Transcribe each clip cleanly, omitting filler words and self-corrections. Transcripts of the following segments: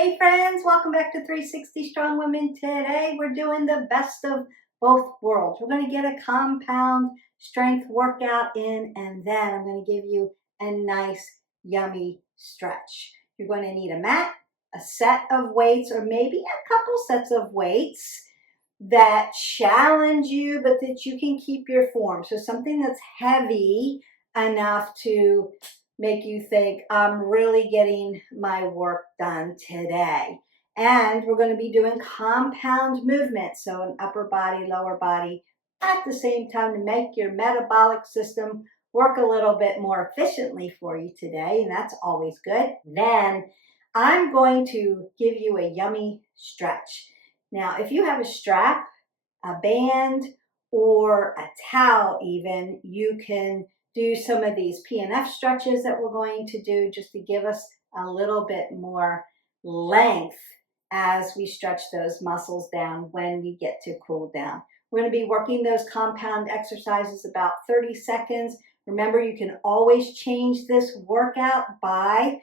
Hey friends, welcome back to 360 Strong Women. Today we're doing the best of both worlds. We're going to get a compound strength workout in, and then I'm going to give you a nice, yummy stretch. You're going to need a mat, a set of weights, or maybe a couple sets of weights that challenge you, but that you can keep your form. So something that's heavy enough to make you think, I'm really getting my work done today. And we're going to be doing compound movements, so an upper body, lower body, at the same time to make your metabolic system work a little bit more efficiently for you today, and that's always good. Then I'm going to give you a yummy stretch. Now, if you have a strap, a band, or a towel even, you can do some of these PNF stretches that we're going to do just to give us a little bit more length as we stretch those muscles down when we get to cool down. We're going to be working those compound exercises about 30 seconds. Remember, you can always change this workout by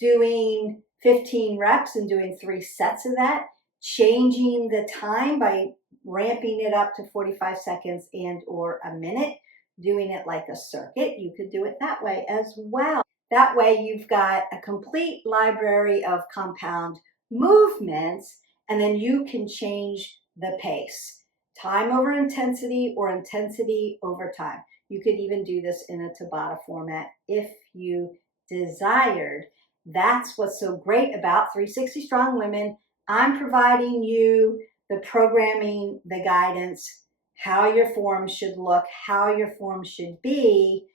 doing 15 reps and doing 3 sets of that, changing the time by ramping it up to 45 seconds and or a minute, doing it like a circuit. You could do it that way as well. That way you've got a complete library of compound movements, and then you can change the pace. Time over intensity or intensity over time. You could even do this in a Tabata format if you desired. That's what's so great about 360 Strong Women. I'm providing you the programming, the guidance, how your form should look, how your form should be,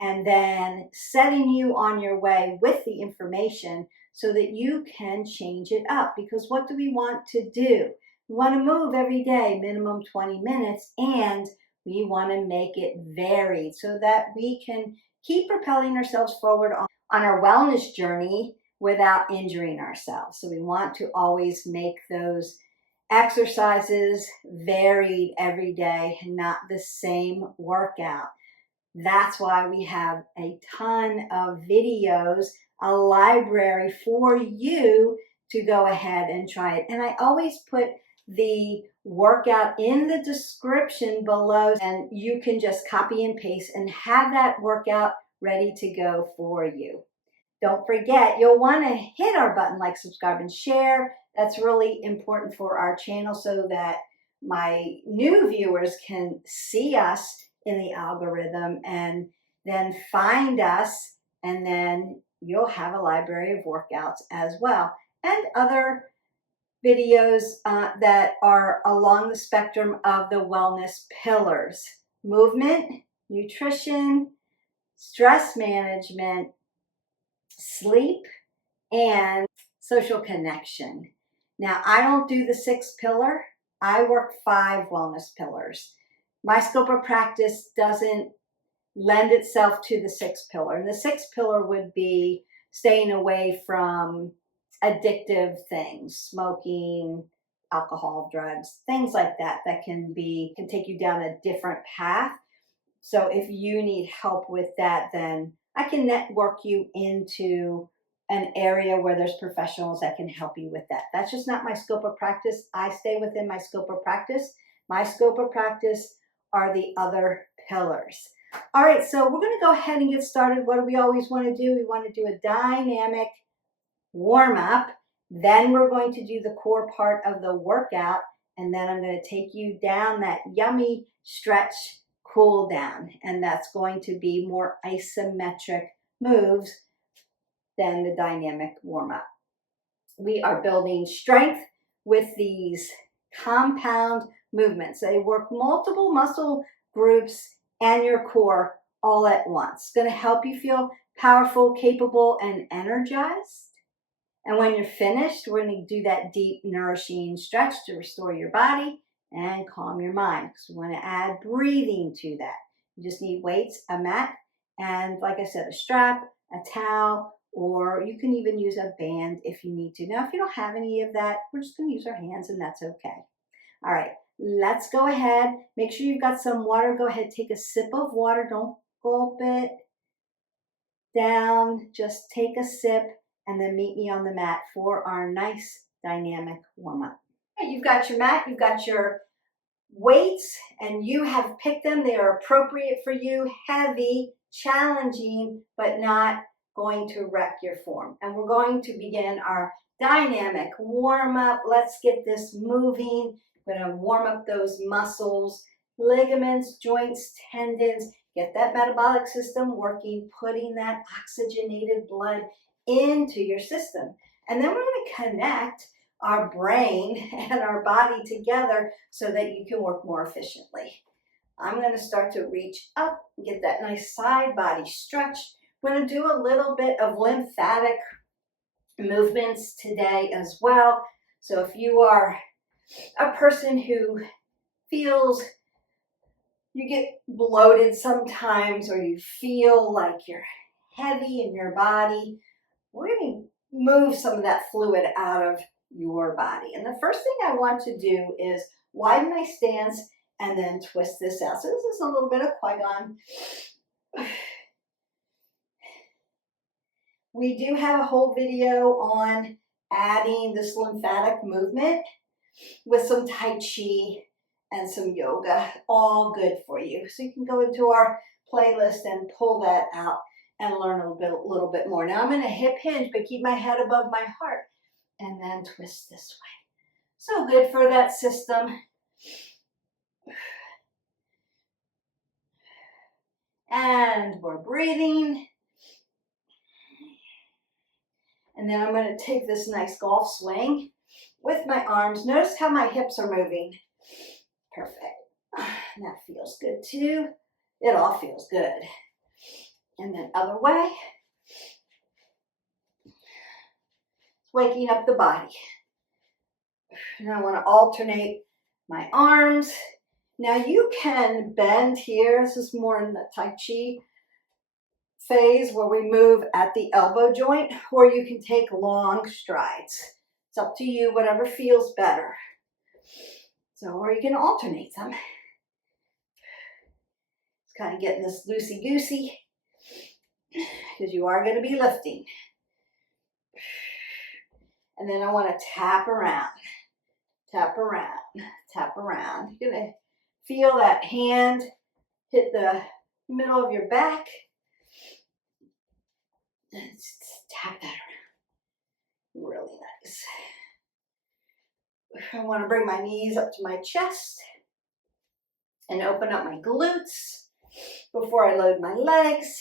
and then setting you on your way with the information so that you can change it up. Because what do we want to do? We want to move every day, minimum 20 minutes, and we want to make it varied so that we can keep propelling ourselves forward on our wellness journey without injuring ourselves. So we want to always make those exercises varied every day, not the same workout. That's why we have a ton of videos, a library for you to go ahead and try it. And I always put the workout in the description below, and you can just copy and paste and have that workout ready to go for you. Don't forget, you'll want to hit our button, like, subscribe, and share. That's really important for our channel so that my new viewers can see us in the algorithm and then find us, and then you'll have a library of workouts as well, and other videos that are along the spectrum of the wellness pillars: movement, nutrition, stress management, sleep, and social connection. Now, I don't do the 6th pillar. I work 5 wellness pillars. My scope of practice doesn't lend itself to the 6th pillar. And the 6th pillar would be staying away from addictive things, smoking, alcohol, drugs, things like that, that can take you down a different path. So if you need help with that, then I can network you into an area where there's professionals that can help you with that. That's just not my scope of practice. I stay within my scope of practice. My scope of practice are the other pillars. All right, so we're going to go ahead and get started. What do we always want to do? We want to do a dynamic warm-up. Then we're going to do the core part of the workout, and then I'm going to take you down that yummy stretch cool down, and that's going to be more isometric moves than the dynamic warm-up. We are building strength with these compound movements. They work multiple muscle groups and your core all at once. It's going to help you feel powerful, capable, and energized. And when you're finished, we're going to do that deep, nourishing stretch to restore your body and calm your mind, because we want to add breathing to that. You just need weights, a mat, and like I said, a strap, a towel, or you can even use a band if you need to. Now, if you don't have any of that, we're just going to use our hands, and that's okay. All right, let's go ahead. Make sure you've got some water. Go ahead, take a sip of water. Don't gulp it down. Just take a sip and then meet me on the mat for our nice dynamic warm-up. You've got your mat, you've got your weights, and you have picked them. They are appropriate for you, heavy, challenging, but not going to wreck your form. And we're going to begin our dynamic warm-up. Let's get this moving. We're going to warm up those muscles, ligaments, joints, tendons, get that metabolic system working, putting that oxygenated blood into your system. And then we're going to connect our brain and our body together so that you can work more efficiently. I'm going to start to reach up, get that nice side body stretch. We're going to do a little bit of lymphatic movements today as well. So if you are a person who feels you get bloated sometimes, or you feel like you're heavy in your body, we're going to move some of that fluid out of your body. And the first thing I want to do is widen my stance and then twist this out. So this is a little bit of Qui-Gon. We do have a whole video on adding this lymphatic movement with some Tai Chi and some yoga, all good for you. So you can go into our playlist and pull that out and learn a little bit more. Now I'm going to hip hinge, but keep my head above my heart and then twist this way. So good for that system. And we're breathing. And then I'm going to take this nice golf swing with my arms. Notice how my hips are moving. Perfect. That feels good too. It all feels good. And then other way. Waking up the body. And I want to alternate my arms. Now you can bend here. This is more in the Tai Chi phase where we move at the elbow joint, or you can take long strides. It's up to you, whatever feels better. So, or you can alternate them. It's kind of getting this loosey-goosey because you are going to be lifting. And then I want to tap around, tap around, tap around. You're going to feel that hand hit the middle of your back. And just tap that around. Really nice. I want to bring my knees up to my chest and open up my glutes before I load my legs.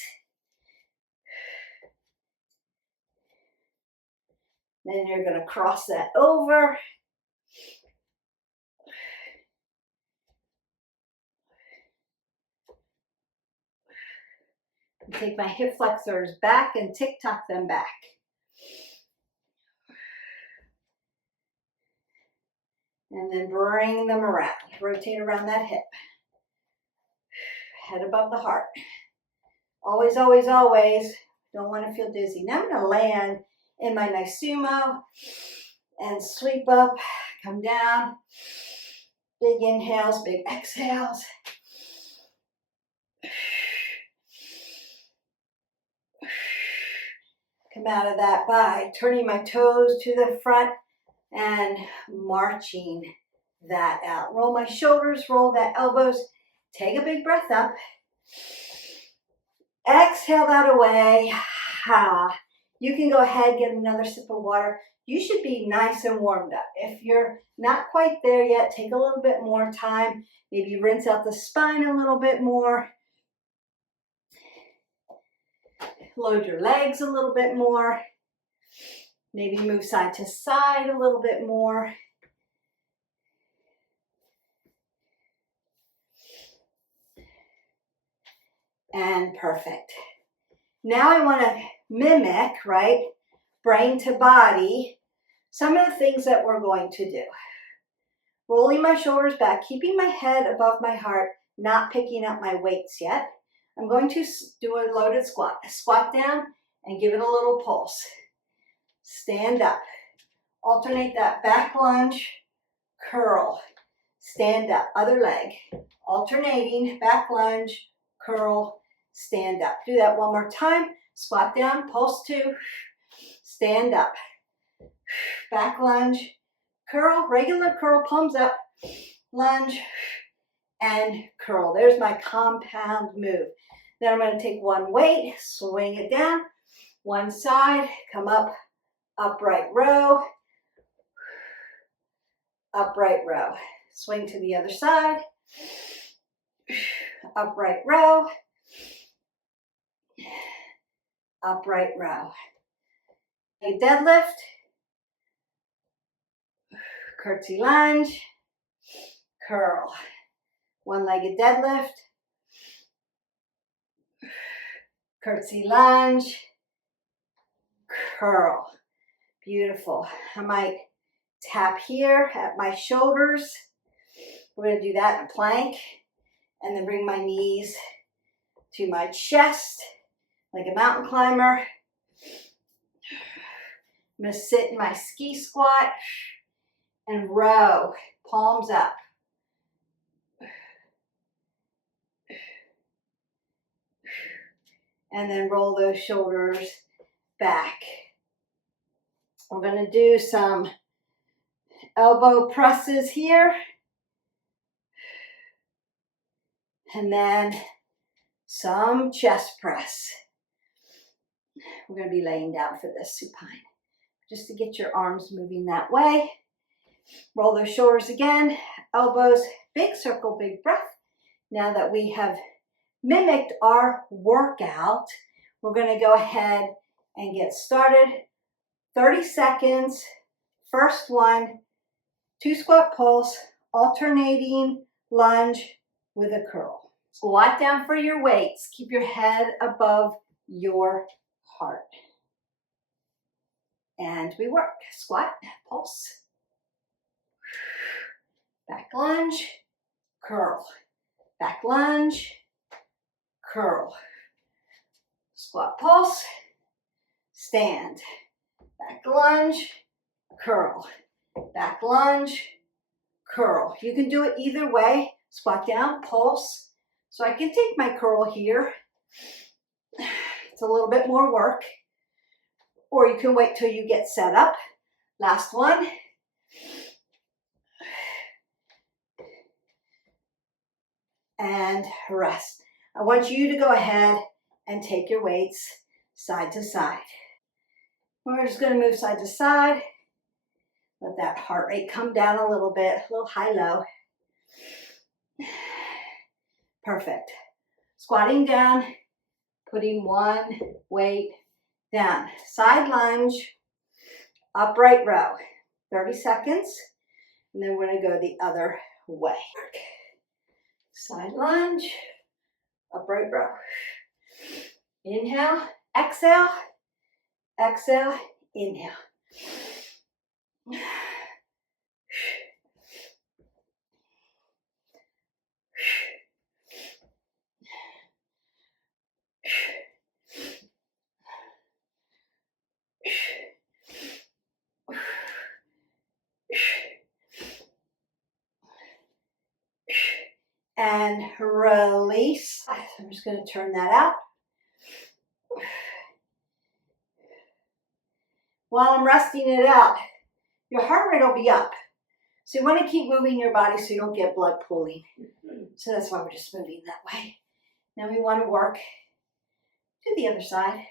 Then you're going to cross that over. Take my hip flexors back and tick-tock them back. And then bring them around. Rotate around that hip. Head above the heart. Always, always, always. Don't want to feel dizzy. Now I'm going to land in my nice sumo and sweep up, come down. Big inhales, big exhales. Come out of that by turning my toes to the front and marching that out. Roll my shoulders, roll that elbows. Take a big breath up. Exhale that away. You can go ahead, get another sip of water. You should be nice and warmed up. If you're not quite there yet, take a little bit more time. Maybe rinse out the spine a little bit more. Load your legs a little bit more. Maybe move side to side a little bit more. And perfect. Now I want to mimic, right, brain to body, some of the things that we're going to do. Rolling my shoulders back, keeping my head above my heart, not picking up my weights yet. I'm going to do a loaded squat. Squat down and give it a little pulse. Stand up. Alternate that back lunge, curl. Stand up. Other leg. Alternating back lunge, curl, stand up. Do that one more time. Squat down, pulse 2. stand up, back lunge, curl, regular curl, palms up, lunge, and curl. There's my compound move. Then I'm going to take one weight, swing it down, one side, come up, upright row, upright row. Swing to the other side, upright row, upright row. A deadlift, curtsy lunge, curl. One-legged deadlift, curtsy lunge, curl. Beautiful. I might tap here at my shoulders. We're going to do that in a plank, and then bring my knees to my chest like a mountain climber. I'm going to sit in my ski squat and row, palms up. And then roll those shoulders back. We're going to do some elbow presses here. And then some chest press. We're going to be laying down for this supine. Just to get your arms moving that way. Roll those shoulders again. Elbows, big circle, big breath. Now that we have mimicked our workout, we're going to go ahead and get started. 30 seconds. First one, 2 squat pulse, alternating lunge with a curl. Squat down for your weights. Keep your head above your heart. And we work. Squat, pulse. Back lunge, curl. Back lunge, curl. Squat pulse, stand. Back lunge, curl. Back lunge, curl. You can do it either way. Squat down, pulse. So I can take my curl here. It's a little bit more work. Or you can wait till you get set up. Last one. And rest. I want you to go ahead and take your weights side to side. We're just going to move side to side. Let that heart rate come down a little bit, a little high-low. Perfect. Squatting down, putting one weight down. Side lunge, upright row. 30 seconds, and then we're going to go the other way. Side lunge, upright row. Inhale, exhale, exhale, inhale. And release. I'm just going to turn that out. While I'm resting it out, your heart rate will be up. So you want to keep moving your body so you don't get blood pooling. So that's why we're just moving that way. Now we want to work to the other side.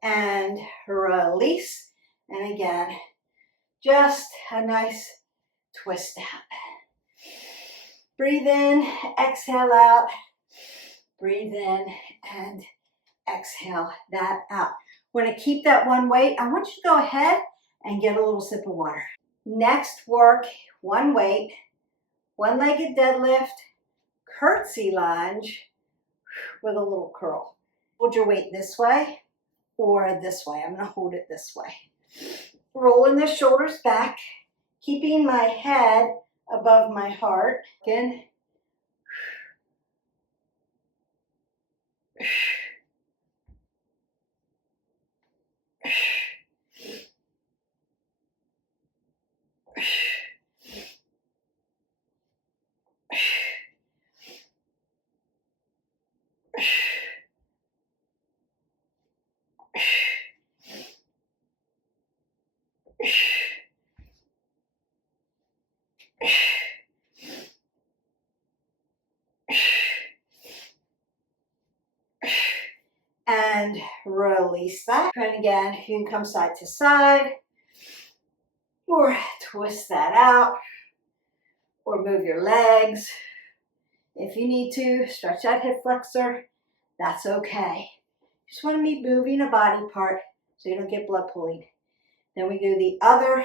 And release. And again, just a nice twist out. Breathe in, exhale out. Breathe in and exhale that out. We're going to keep that one weight. I want you to go ahead and get a little sip of water. Next work, one weight, one-legged deadlift, curtsy lunge with a little curl. Hold your weight this way. or this way. I'm going to hold it this way. Rolling the shoulders back, keeping my head above my heart. Again. And release that. And again, you can come side to side or twist that out or move your legs. If you need to, stretch that hip flexor. That's okay. Just want to be moving a body part so you don't get blood pooling. Then we do the other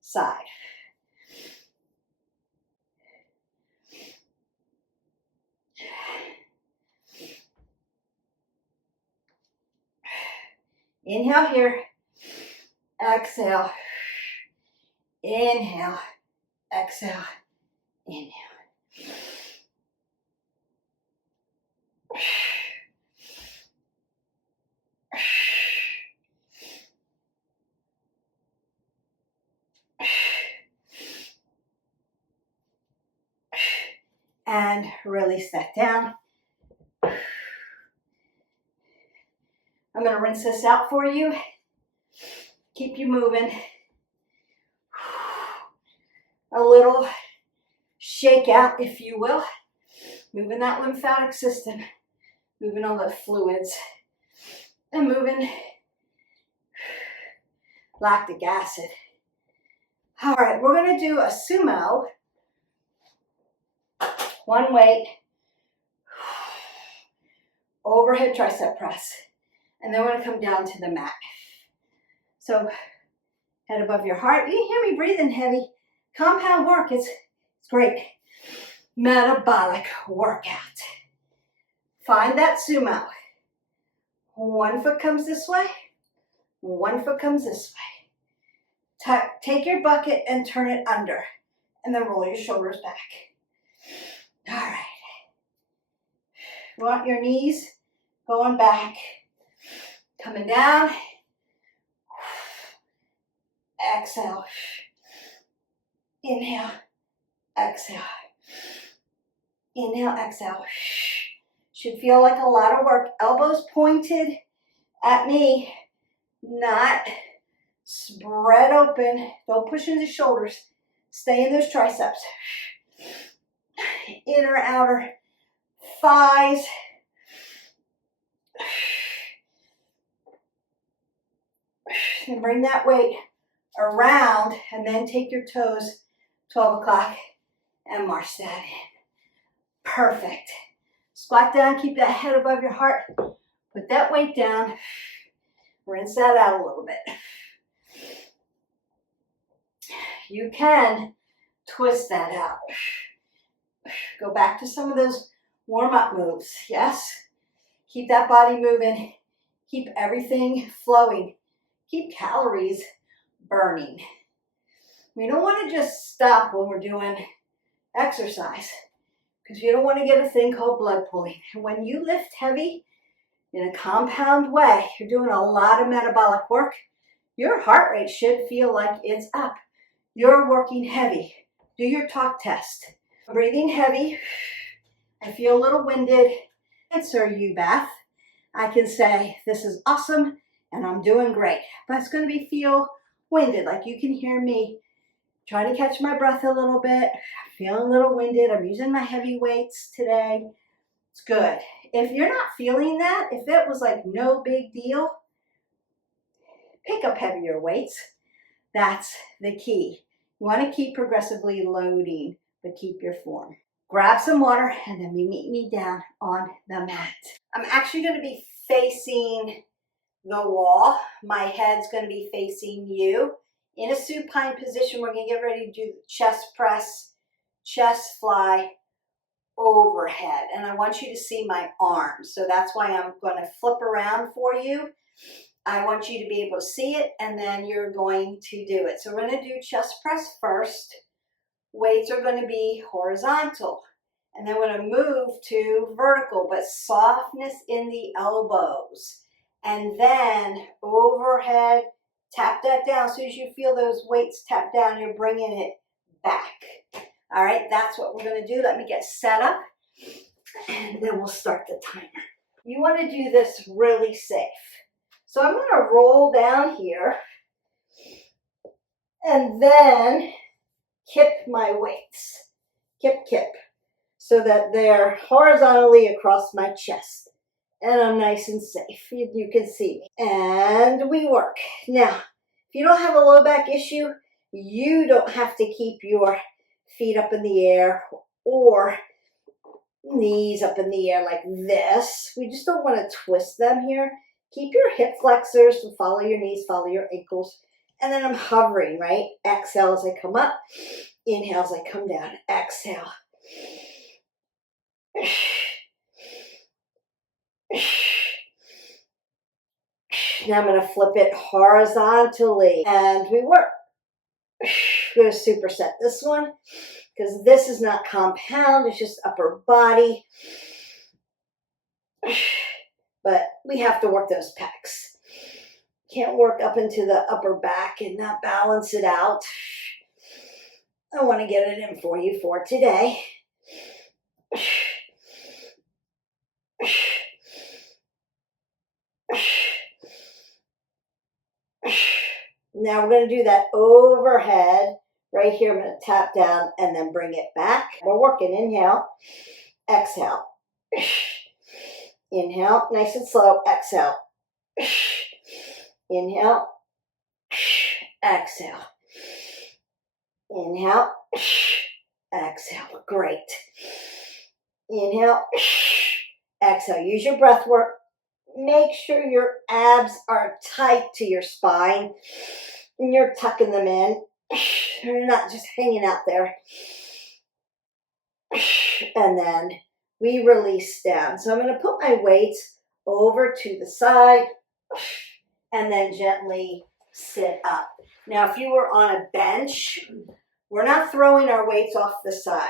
side. Inhale here, exhale, inhale, exhale, inhale. And release that down. I'm going to rinse this out for you. Keep you moving. A little shake out, if you will. Moving that lymphatic system. Moving all the fluids. And moving lactic acid. All right, we're going to do a sumo. One weight. Overhead tricep press. And then we're going to come down to the mat. So head above your heart. You hear me breathing heavy. Compound work is great. Metabolic workout. Find that sumo. One foot comes this way. One foot comes this way. Take your bucket and turn it under. And then roll your shoulders back. All right. Want your knees going back. Coming down. Exhale. Inhale. Exhale. Inhale, exhale. Should feel like a lot of work. Elbows pointed at me, not spread open. Don't push into shoulders. Stay in those triceps. Inner, outer thighs. And bring that weight around and then take your toes 12 o'clock and march that in. Perfect. Squat down, keep that head above your heart. Put that weight down. Rinse that out a little bit. You can twist that out. Go back to some of those warm-up moves, yes? Keep that body moving. Keep everything flowing. Keep calories burning. We don't want to just stop when we're doing exercise because you don't want to get a thing called blood pooling. When you lift heavy in a compound way, you're doing a lot of metabolic work. Your heart rate should feel like it's up. You're working heavy. Do your talk test. Breathing heavy. I feel a little winded. Answer you, Beth. I can say, this is awesome and I'm doing great. But it's going to feel winded, like you can hear me trying to catch my breath a little bit. Feeling a little winded. I'm using my heavy weights today. It's good. If you're not feeling that, if it was like no big deal, pick up heavier weights. That's the key. You want to keep progressively loading, but keep your form. Grab some water and then meet me down on the mat. I'm actually going to be facing the wall. My head's going to be facing you. In a supine position, we're going to get ready to do the chest press, chest fly, overhead. And I want you to see my arms. So that's why I'm going to flip around for you. I want you to be able to see it, and then you're going to do it. So we're going to do chest press first. Weights are going to be horizontal. And then we're going to move to vertical, but softness in the elbows. And then overhead, tap that down. As soon as you feel those weights tap down, you're bringing it back. All right, that's what we're going to do. Let me get set up, and then we'll start the timer. You want to do this really safe. So I'm going to roll down here and then kip my weights. Kip, so that they're horizontally across my chest. And I'm nice and safe. You can see me. And we work. Now, if you don't have a low back issue, you don't have to keep your feet up in the air or knees up in the air like this. We just don't want to twist them here. Keep your hip flexors to follow your knees, follow your ankles. And then I'm hovering, right? Exhale as I come up. Inhale as I come down. Exhale. Now I'm going to flip it horizontally. And we work. We're going to superset this one because this is not compound. It's just upper body. But we have to work those pecs. Can't work up into the upper back and not balance it out. I want to get it in for you for today. Now we're going to do that overhead. Right here, I'm going to tap down and then bring it back. We're working. Inhale, exhale. Inhale, nice and slow. Exhale. Inhale, exhale. Inhale, exhale. Great. Inhale, exhale. Use your breath work. Make sure your abs are tight to your spine and you're tucking them in. They're not just hanging out there. And then we release down. So I'm going to put my weights over to the side and then gently sit up. Now, if you were on a bench, we're not throwing our weights off the side.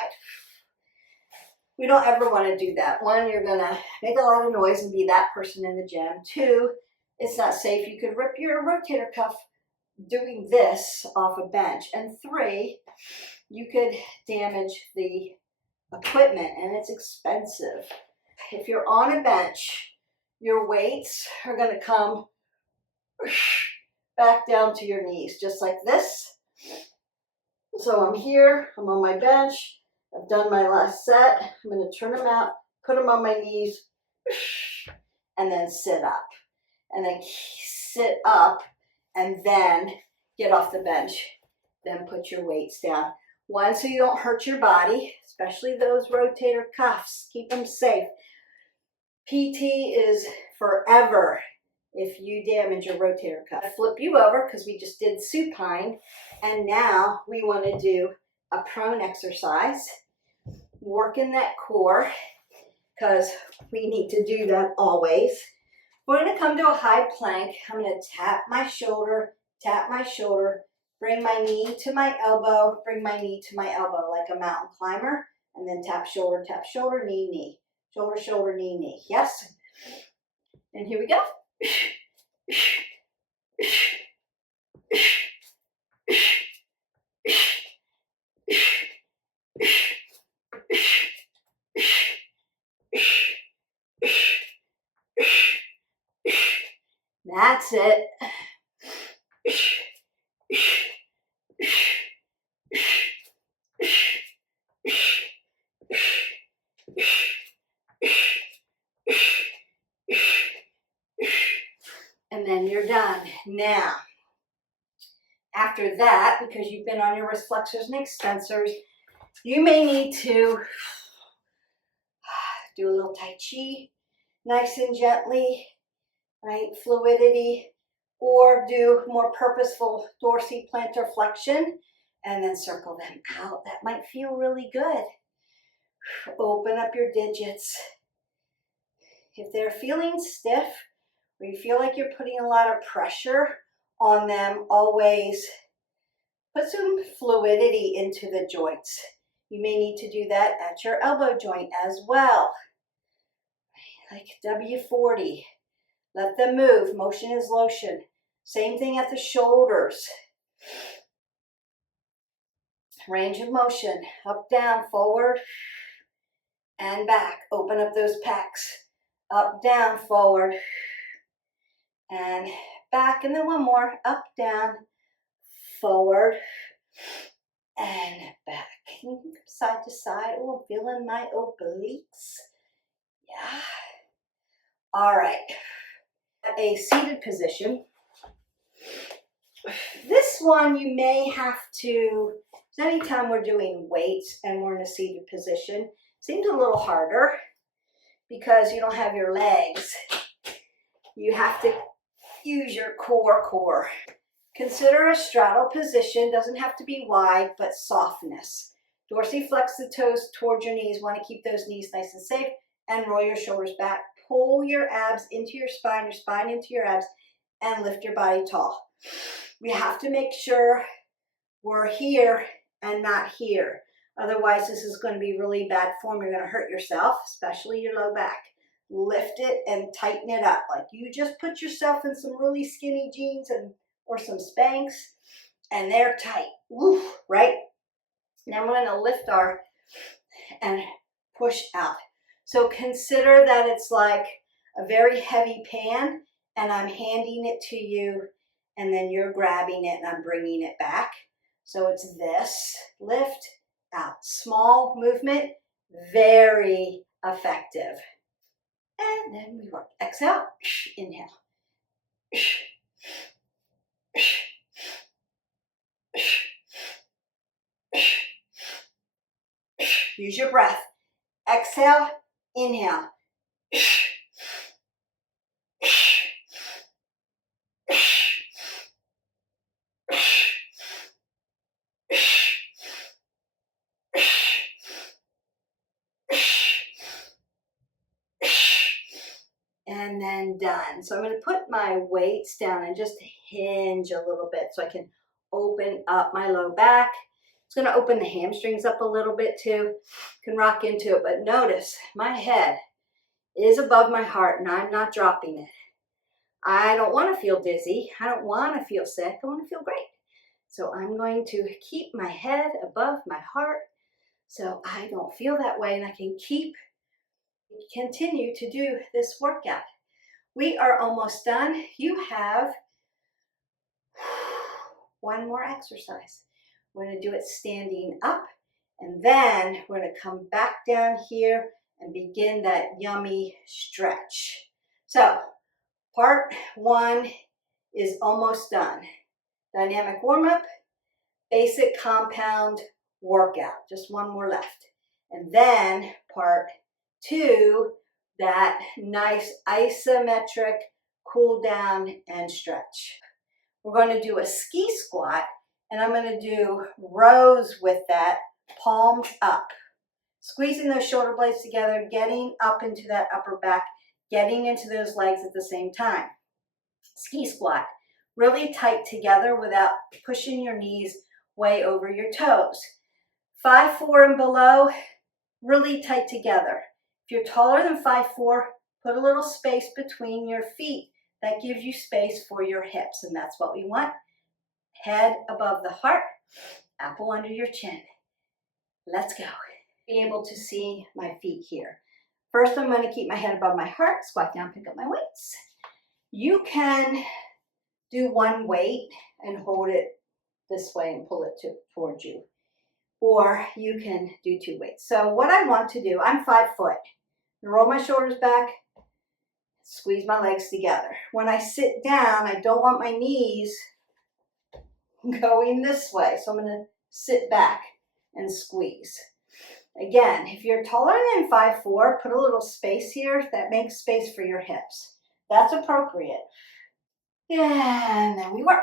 We don't ever want to do that. One, you're going to make a lot of noise and be that person in the gym. Two, it's not safe. You could rip your rotator cuff doing this off a bench. And three, you could damage the equipment and it's expensive. If you're on a bench, your weights are going to come back down to your knees, just like this. So I'm here, I'm on my bench. I've done my last set. I'm going to turn them out, put them on my knees, and then sit up. And then sit up, and then get off the bench. Then put your weights down. One, so you don't hurt your body, especially those rotator cuffs. Keep them safe. PT is forever if you damage your rotator cuff. Flip you over because we just did supine. And now we want to do a prone exercise. Working that core because we need to do that always. We're going to come to a high plank. I'm going to tap my shoulder, bring my knee to my elbow, bring my knee to my elbow like a mountain climber, and then tap shoulder, knee, knee. Shoulder, shoulder, knee, knee. Yes? And here we go. That's it. And then you're done. Now, after that, because you've been on your wrist flexors and extensors, you may need to do a little Tai Chi, nice and gently, right? Fluidity, or do more purposeful dorsiplantar flexion and then circle them out. That might feel really good. Open up your digits. If they're feeling stiff, Where you feel like you're putting a lot of pressure on them, always put some fluidity into the joints. You may need to do that at your elbow joint as well. Like W40. Let them move. Motion is lotion. Same thing at the shoulders. Range of motion. Up, down, forward, and back. Open up those pecs. Up, down, forward, and back. And then one more. Up, down, forward, and back. Can you go side to side? Oh, I'm feeling my obliques. Yeah. All right. A seated position. This one you may have to, anytime we're doing weights and we're in a seated position, seems a little harder because you don't have your legs. You have to use your core. Consider a straddle position. Doesn't have to be wide, but softness. Dorsiflex the toes towards your knees. Want to keep those knees nice and safe, and roll your shoulders back. Pull your abs into your spine into your abs, and lift your body tall. We have to make sure we're here and not here. Otherwise, this is going to be really bad form. You're going to hurt yourself, especially your low back. Lift it and tighten it up. Like you just put yourself in some really skinny jeans or some Spanx, and they're tight. Woo, right? Now we're going to lift and push out. So consider that it's like a very heavy pan, and I'm handing it to you, and then you're grabbing it and I'm bringing it back. So it's this, lift, out. Small movement, very effective. And then we work. Exhale, inhale. Use your breath. Exhale, inhale. And then done. So I'm going to put my weights down and just hinge a little bit so I can open up my low back. It's going to open the hamstrings up a little bit too. Can rock into it, but notice my head is above my heart and I'm not dropping it. I don't want to feel dizzy. I don't want to feel sick. I want to feel great. So I'm going to keep my head above my heart so I don't feel that way, and I can continue to do this workout. We are almost done. You have one more exercise. We're going to do it standing up, and then we're going to come back down here and begin that yummy stretch. So part one is almost done. Dynamic warm-up, basic compound workout. Just one more left. And then part two, that nice isometric cool down and stretch. We're going to do a ski squat, and I'm going to do rows with that, palms up. Squeezing those shoulder blades together, getting up into that upper back, getting into those legs at the same time. Ski squat, really tight together without pushing your knees way over your toes. 5'4" and below, really tight together. If you're taller than 5'4", put a little space between your feet. That gives you space for your hips, and that's what we want. Head above the heart, apple under your chin. Let's go. Be able to see my feet here. First, I'm going to keep my head above my heart, squat down, pick up my weights. You can do one weight and hold it this way and pull it towards you. Or you can do two weights. So what I want to do, I'm 5 foot. Roll my shoulders back, squeeze my legs together. When I sit down, I don't want my knees going this way. So I'm going to sit back and squeeze. Again, if you're taller than 5'4", put a little space here. That makes space for your hips. That's appropriate. And then we work.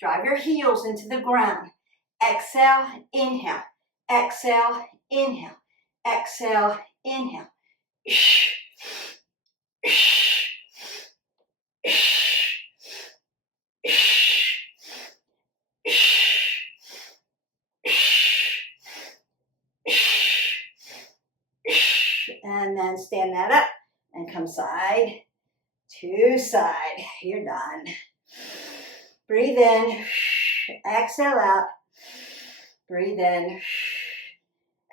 Drive your heels into the ground. Exhale, inhale. exhale, inhale, exhale, inhale. And then stand that up and come side to side. You're done. Breathe in, exhale out. Breathe in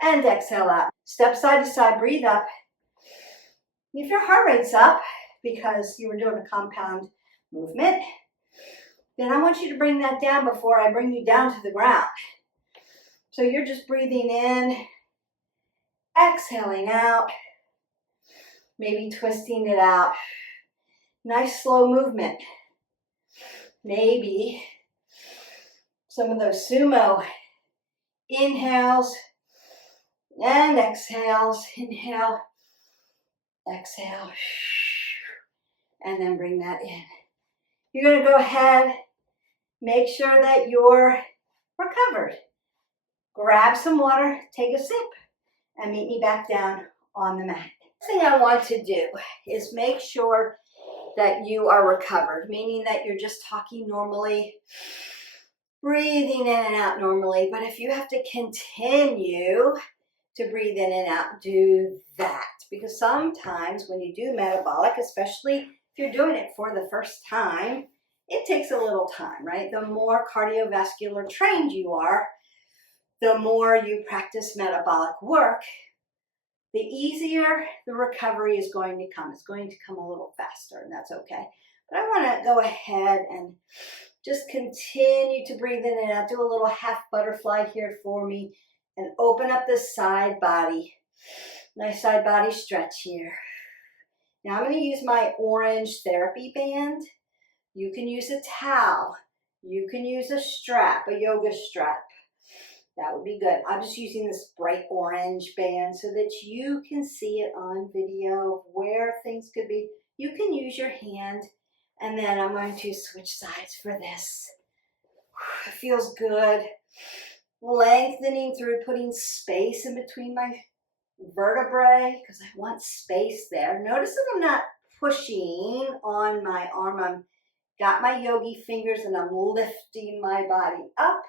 and exhale out. Step side to side, breathe up. If your heart rate's up because you were doing a compound movement, then I want you to bring that down before I bring you down to the ground. So you're just breathing in, exhaling out, maybe twisting it out. Nice slow movement. Maybe some of those sumo inhales and exhales. Inhale, exhale, and then bring that in. You're going to go ahead, make sure that you're recovered. Grab some water, take a sip, and meet me back down on the mat. Next thing I want to do is make sure that you are recovered, meaning that you're just talking normally, breathing in and out normally. But if you have to continue to breathe in and out, do that. Because sometimes when you do metabolic, especially if you're doing it for the first time, it takes a little time, right? The more cardiovascular trained you are, the more you practice metabolic work, the easier the recovery is going to come. It's going to come a little faster, and that's okay. But I want to go ahead and just continue to breathe in and out. Do a little half butterfly here for me and open up the side body. Nice side body stretch here. Now I'm going to use my orange therapy band. You can use a towel. You can use a strap, a yoga strap. That would be good. I'm just using this bright orange band so that you can see it on video where things could be. You can use your hand, and then I'm going to switch sides for this. It feels good. Lengthening through, putting space in between my vertebrae because I want space there. Notice that I'm not pushing on my arm. I've got my yogi fingers and I'm lifting my body up.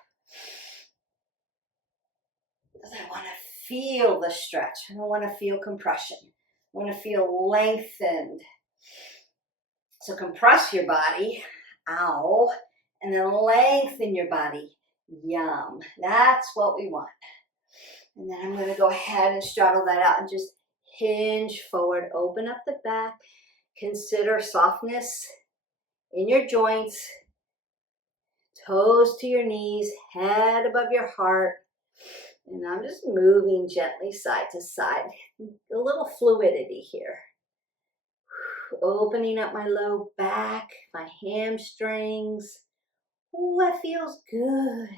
I want to feel the stretch. I don't want to feel compression. I want to feel lengthened. So compress your body, ow, and then lengthen your body, yum. That's what we want. And then I'm going to go ahead and straddle that out and just hinge forward, open up the back. Consider softness in your joints, toes to your knees, head above your heart. And I'm just moving gently side to side. A little fluidity here. Opening up my low back, my hamstrings. Oh, that feels good.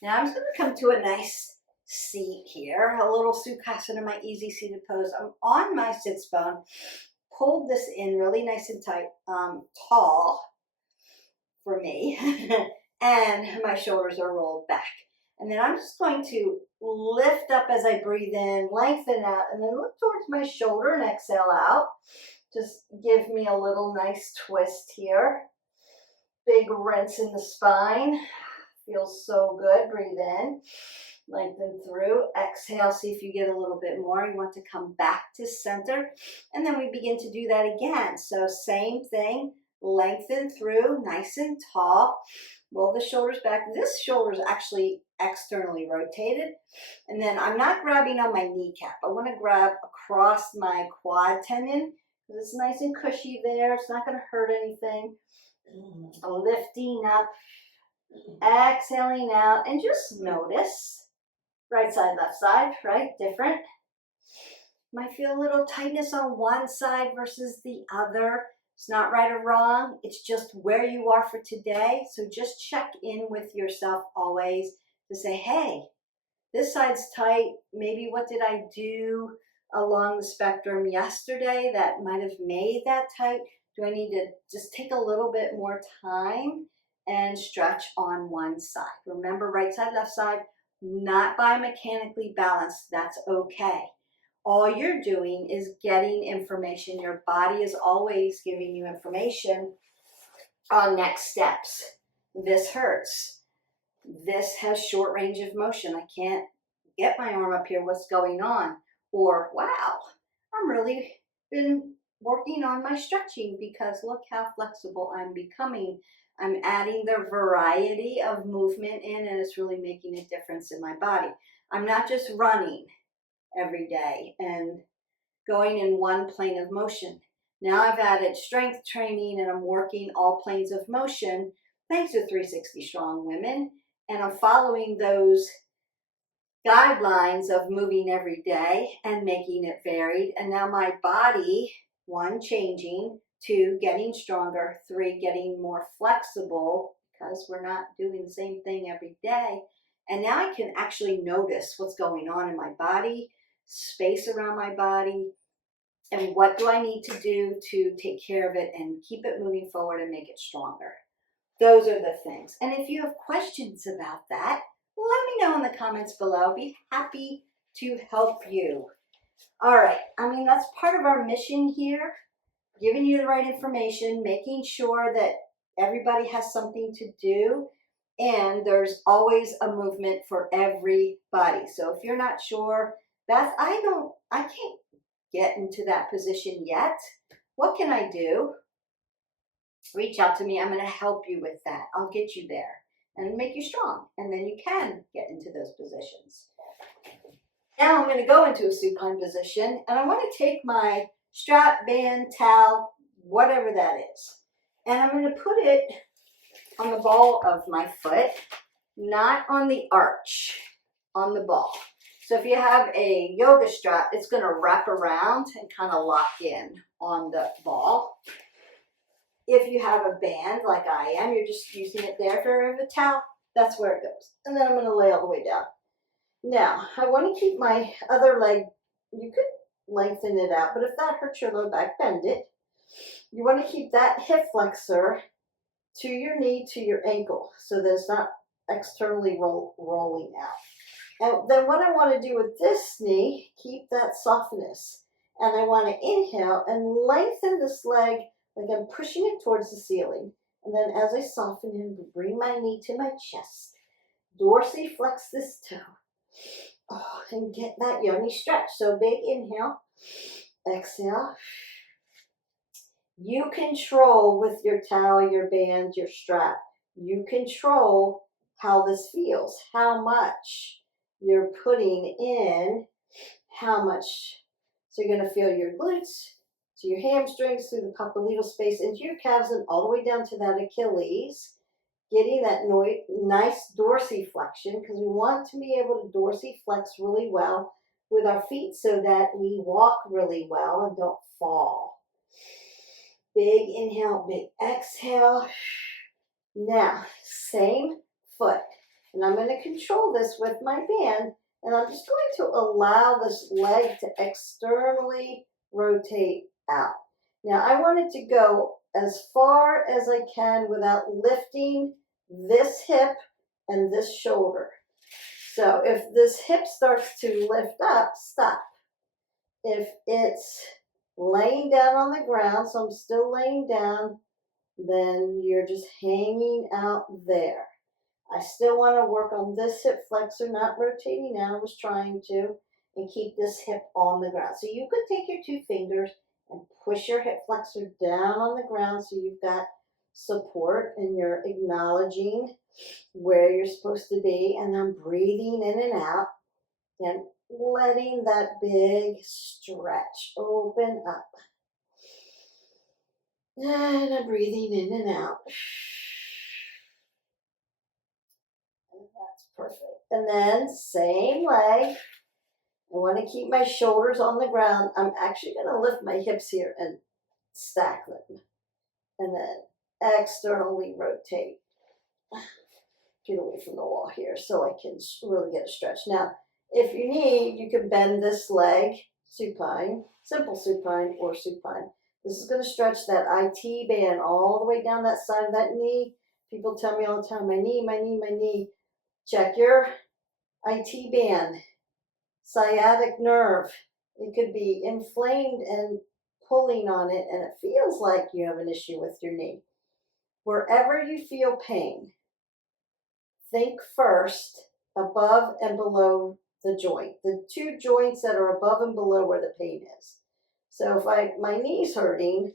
Now I'm just going to come to a nice seat here. A little Sukhasana, my easy seated pose. I'm on my sits bone. Pulled this in really nice and tight, tall for me. And my shoulders are rolled back. And then I'm just going to lift up as I breathe in, lengthen out, and then look towards my shoulder and exhale out. Just give me a little nice twist here. Big rinse in the spine. Feels so good. Breathe in, lengthen through. Exhale, see if you get a little bit more. You want to come back to center. And then we begin to do that again. So same thing, lengthen through, nice and tall. Roll the shoulders back. This shoulder is actually externally rotated. And then I'm not grabbing on my kneecap. I want to grab across my quad tendon because it's nice and cushy there. It's not going to hurt anything. Lifting up, exhaling out, and just notice. Right side, left side, right? Different. Might feel a little tightness on one side versus the other. It's not right or wrong. It's just where you are for today. So just check in with yourself always to say, hey, this side's tight. Maybe what did I do along the spectrum yesterday that might have made that tight? Do I need to just take a little bit more time and stretch on one side? Remember, right side, left side, not biomechanically balanced, that's okay. All you're doing is getting information. Your body is always giving you information on next steps. This hurts. This has short range of motion. I can't get my arm up here. What's going on? Or, wow, I'm really been working on my stretching because look how flexible I'm becoming. I'm adding the variety of movement in, and it's really making a difference in my body. I'm not just running every day and going in one plane of motion. Now I've added strength training and I'm working all planes of motion thanks to 360 Strong Women. And I'm following those guidelines of moving every day and making it varied. And now my body, 1, changing, 2, getting stronger, 3, getting more flexible because we're not doing the same thing every day. And now I can actually notice what's going on in my body, space around my body, and what do I need to do to take care of it and keep it moving forward and make it stronger. Those are the things. And if you have questions about that, let me know in the comments below. Be happy to help you. All right. I mean, that's part of our mission here, giving you the right information, making sure that everybody has something to do. And there's always a movement for everybody. So if you're not sure, Beth, I can't get into that position yet. What can I do? Reach out to me. I'm going to help you with that. I'll get you there and make you strong. And then you can get into those positions. Now I'm going to go into a supine position. And I want to take my strap, band, towel, whatever that is. And I'm going to put it on the ball of my foot, not on the arch, on the ball. So if you have a yoga strap, it's going to wrap around and kind of lock in on the ball. If you have a band like I am, you're just using it there. If you have a towel, that's where it goes. And then I'm going to lay all the way down. Now, I want to keep my other leg, you could lengthen it out, but if that hurts your low back, bend it. You want to keep that hip flexor to your knee, to your ankle, so that it's not externally rolling out. And then what I want to do with this knee, keep that softness. And I want to inhale and lengthen this leg like I'm pushing it towards the ceiling. And then as I soften and bring my knee to my chest, dorsiflex this toe. Oh, and get that yummy stretch. So big inhale, exhale. You control with your towel, your band, your strap. You control how this feels, how much you're putting in, how much. So you're going to feel your glutes, to your hamstrings, through the popliteal space, into your calves, and all the way down to that Achilles. Getting that nice dorsiflexion, because we want to be able to dorsiflex really well with our feet so that we walk really well and don't fall. Big inhale, big exhale. Now, same foot. And I'm going to control this with my band. And I'm just going to allow this leg to externally rotate out. Now, I want it to go as far as I can without lifting this hip and this shoulder. So if this hip starts to lift up, stop. If it's laying down on the ground, so I'm still laying down, then you're just hanging out there. I still want to work on this hip flexor, not rotating out. I was trying to, and keep this hip on the ground. So you could take your 2 fingers and push your hip flexor down on the ground so you've got support and you're acknowledging where you're supposed to be. And I'm breathing in and out and letting that big stretch open up. And I'm breathing in and out. That's perfect. And then same leg. I want to keep my shoulders on the ground. I'm actually going to lift my hips here and stack them. And then externally rotate. Get away from the wall here so I can really get a stretch. Now, if you need, you can bend this leg, supine, simple supine or supine. This is going to stretch that IT band all the way down that side of that knee. People tell me all the time, my knee, my knee, my knee. Check your IT band, sciatic nerve. It could be inflamed and pulling on it, and it feels like you have an issue with your knee. Wherever you feel pain, think first above and below the joint, the two joints that are above and below where the pain is. So if my knee's hurting,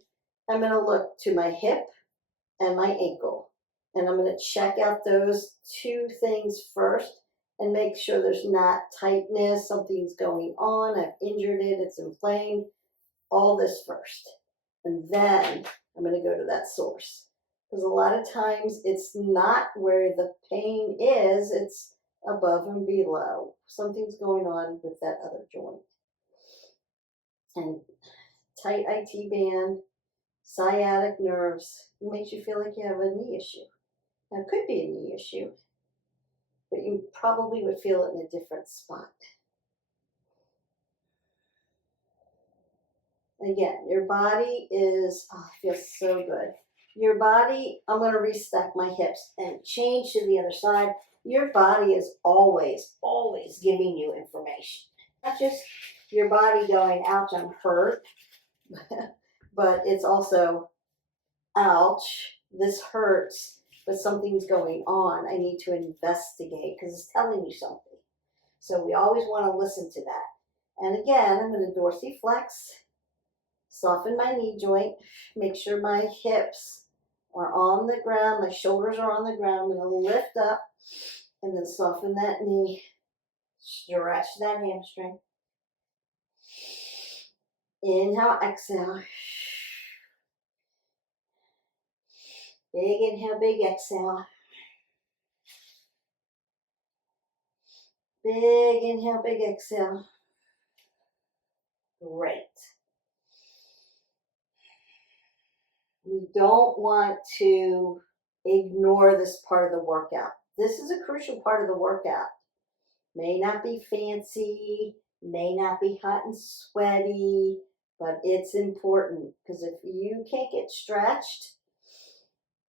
I'm going to look to my hip and my ankle, and I'm going to check out those two things first and make sure there's not tightness, something's going on, I've injured it, it's inflamed, all this first. And then I'm going to go to that source. Because a lot of times it's not where the pain is, it's above and below. Something's going on with that other joint. And tight IT band, sciatic nerves, makes you feel like you have a knee issue. Now, it could be a knee issue, but you probably would feel it in a different spot. Again, your body is, oh, it feels so good. Your body, I'm going to restack my hips and change to the other side. Your body is always, always giving you information. Not just your body going, ouch, I'm hurt, but it's also, ouch, this hurts, but something's going on. I need to investigate because it's telling you something. So we always want to listen to that. And again, I'm going to dorsiflex, soften my knee joint, make sure my hips are on the ground, my shoulders are on the ground. I'm going to lift up and then soften that knee, stretch that hamstring. Inhale, exhale. Big inhale, big exhale. Big inhale, big exhale. Great. We don't want to ignore this part of the workout. This is a crucial part of the workout. May not be fancy, may not be hot and sweaty, but it's important because if you can't get stretched,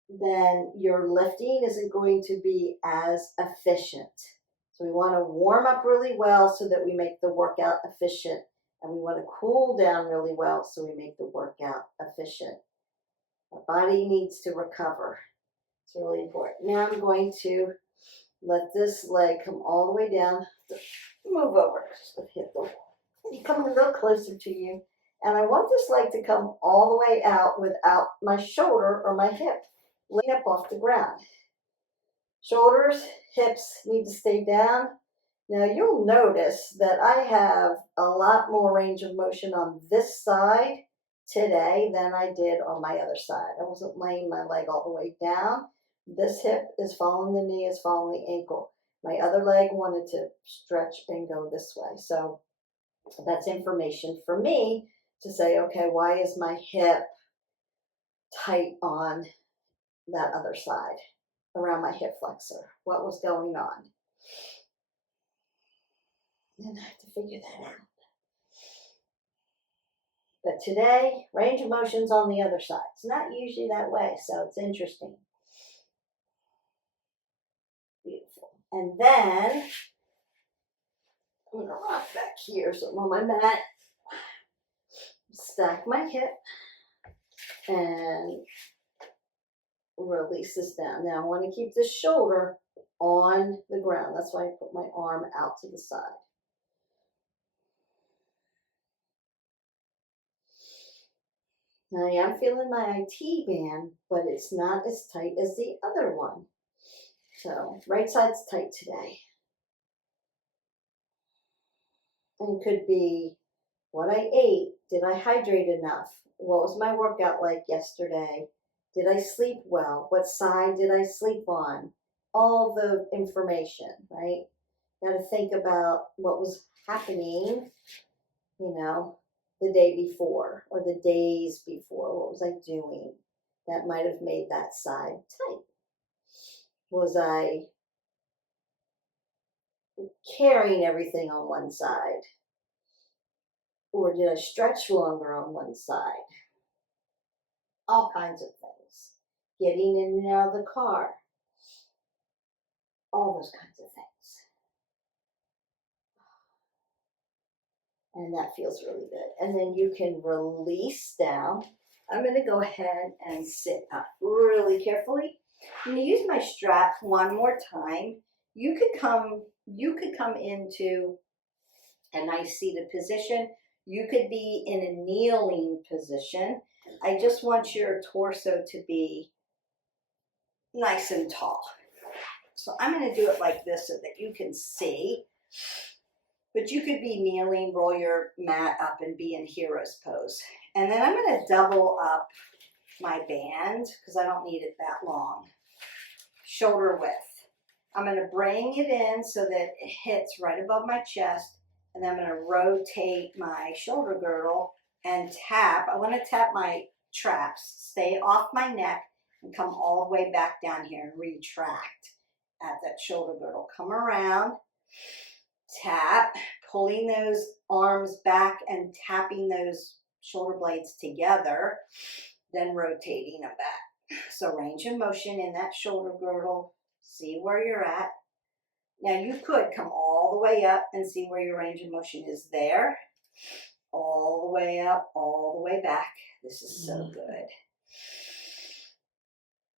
then your lifting isn't going to be as efficient. So we want to warm up really well so that we make the workout efficient, and we want to cool down really well so we make the workout efficient. Our body needs to recover. It's really important. Now I'm going to let this leg come all the way down. Move over. Just hit the wall. You come a little closer to you. And I want this leg to come all the way out without my shoulder or my hip laying up off the ground. Shoulders, hips need to stay down. Now you'll notice that I have a lot more range of motion on this side today than I did on my other side. I wasn't laying my leg all the way down. This hip is following the knee, is following the ankle. My other leg wanted to stretch and go this way. So that's information for me to say, okay, why is my hip tight on that other side around my hip flexor? What was going on? And I have to figure that out. But today, range of motion's on the other side. It's not usually that way, so it's interesting. Beautiful. And then I'm going to rock back here so I'm on my mat. Stack my hip and release this down. Now I want to keep the shoulder on the ground. That's why I put my arm out to the side. Now I am feeling my IT band, but it's not as tight as the other one. So right side's tight today. And it could be what I ate. Did I hydrate enough? What was my workout like yesterday? Did I sleep well? What side did I sleep on? All the information, right? Got to think about what was happening, the day before or the days before. What was I doing that might have made that side tight? Was I carrying everything on one side? Or did I stretch longer on one side? All kinds of things. Getting in and out of the car. All those kinds of things. And that feels really good. And then you can release down. I'm going to go ahead and sit up really carefully. I'm going to use my strap one more time. You could come into a nice seated position. You could be in a kneeling position. I just want your torso to be nice and tall. So I'm going to do it like this so that you can see. But you could be kneeling, roll your mat up and be in hero's pose. And then I'm going to double up my band because I don't need it that long. Shoulder width. I'm going to bring it in so that it hits right above my chest. And then I'm going to rotate my shoulder girdle and tap. I want to tap my traps, stay off my neck, and come all the way back down here and retract at that shoulder girdle. Come around, tap, pulling those arms back and tapping those shoulder blades together, then rotating them back. So range of motion in that shoulder girdle. See where you're at. Now you could come all the way up and see where your range of motion is there. All the way up, all the way back. This is so good.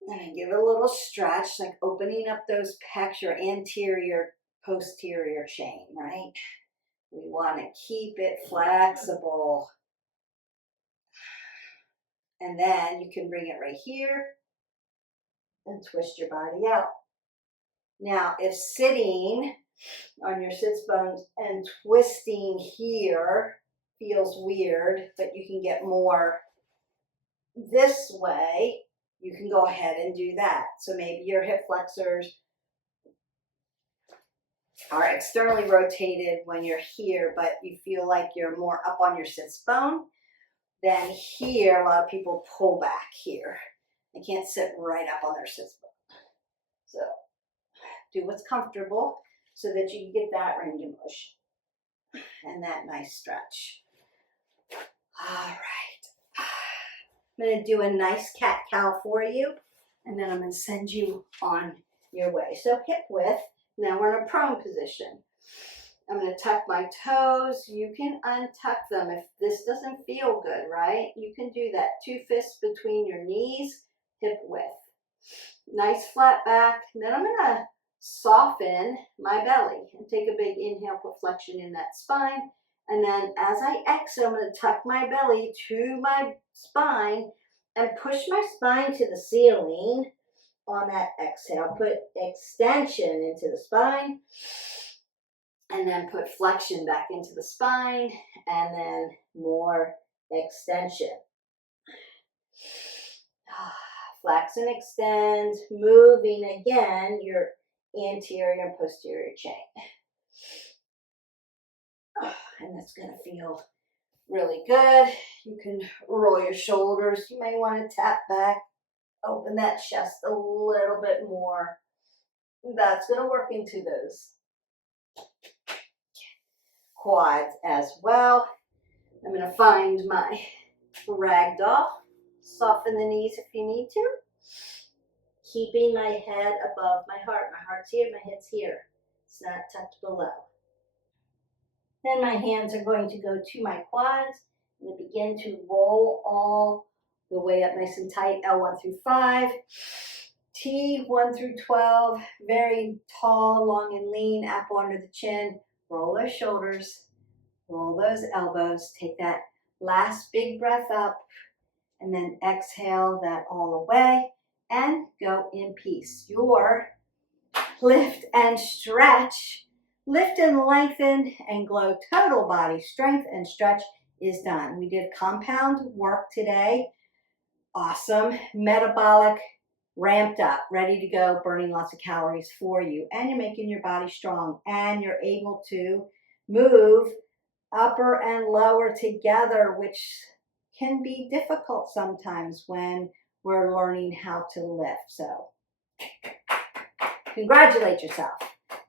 And give it a little stretch, like opening up those pecs, your anterior, posterior chain, right? We want to keep it flexible. And then you can bring it right here and twist your body out. Now, if sitting on your sits bones and twisting here feels weird, but you can get more this way, you can go ahead and do that. So maybe your hip flexors are externally rotated when you're here, but you feel like you're more up on your sits bone. Then here, a lot of people pull back here. They can't sit right up on their sits bone. So do what's comfortable so that you can get that range of motion and that nice stretch. All right. I'm going to do a nice cat-cow for you, and then I'm going to send you on your way. So hip width. Now we're in a prone position. I'm going to tuck my toes. You can untuck them if this doesn't feel good, right? You can do that. 2 fists between your knees, hip width. Nice flat back. Then I'm going to soften my belly and take a big inhale, put flexion in that spine. And then as I exhale, I'm going to tuck my belly to my spine and push my spine to the ceiling on that exhale. Put extension into the spine and then put flexion back into the spine and then more extension. Flex and extend, moving again your anterior and posterior chain. And that's going to feel really good. You can roll your shoulders. You may want to tap back, open that chest a little bit more. That's going to work into those quads as well. I'm going to find my ragdoll. Soften the knees if you need to. Keeping my head above my heart. My heart's here, my head's here. It's not tucked below. Then my hands are going to go to my quads and begin to roll all the way up nice and tight. L1 through 5. T 1 through 12. Very tall, long and lean. Apple under the chin. Roll those shoulders. Roll those elbows. Take that last big breath up. And then exhale that all away. And go in peace. Your lift and stretch. Lift and lengthen and glow total body strength and stretch is done. We did compound work today. Awesome. Metabolic, ramped up, ready to go, burning lots of calories for you. And you're making your body strong. And you're able to move upper and lower together, which can be difficult sometimes when we're learning how to lift. So congratulate yourself.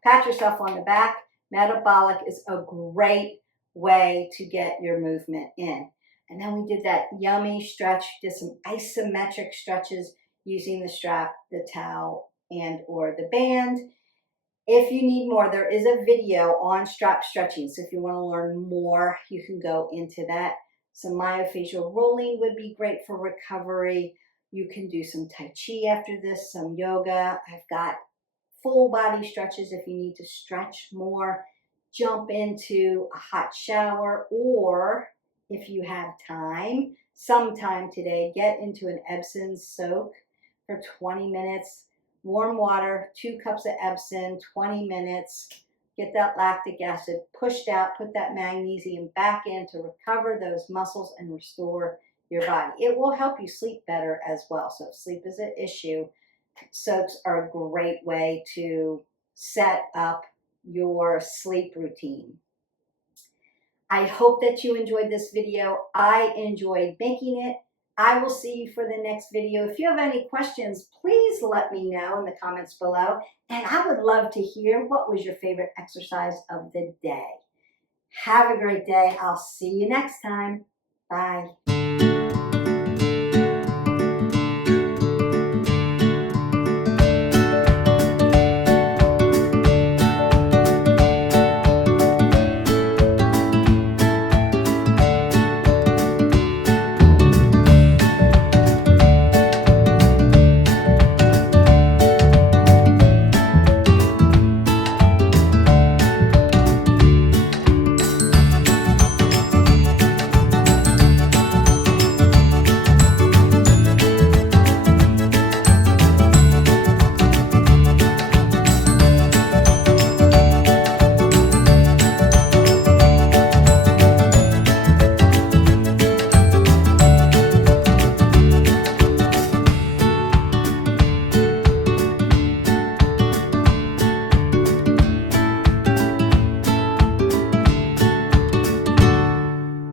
Pat yourself on the back. Metabolic is a great way to get your movement in. And then we did that yummy stretch, did some isometric stretches using the strap, the towel, and or the band. If you need more, there is a video on strap stretching. So if you want to learn more, you can go into that. Some myofascial rolling would be great for recovery. You can do some Tai Chi after this, some yoga. I've got full body stretches if you need to stretch more. Jump into a hot shower, or if you have time, sometime today, get into an Epsom soak for 20 minutes. Warm water, 2 cups of Epsom, 20 minutes. Get that lactic acid pushed out, put that magnesium back in to recover those muscles and restore your body. It will help you sleep better as well. So if sleep is an issue, soaps are a great way to set up your sleep routine. I hope that you enjoyed this video. I enjoyed making it. I will see you for the next video. If you have any questions, please let me know in the comments below. And I would love to hear what was your favorite exercise of the day. Have a great day. I'll see you next time. Bye.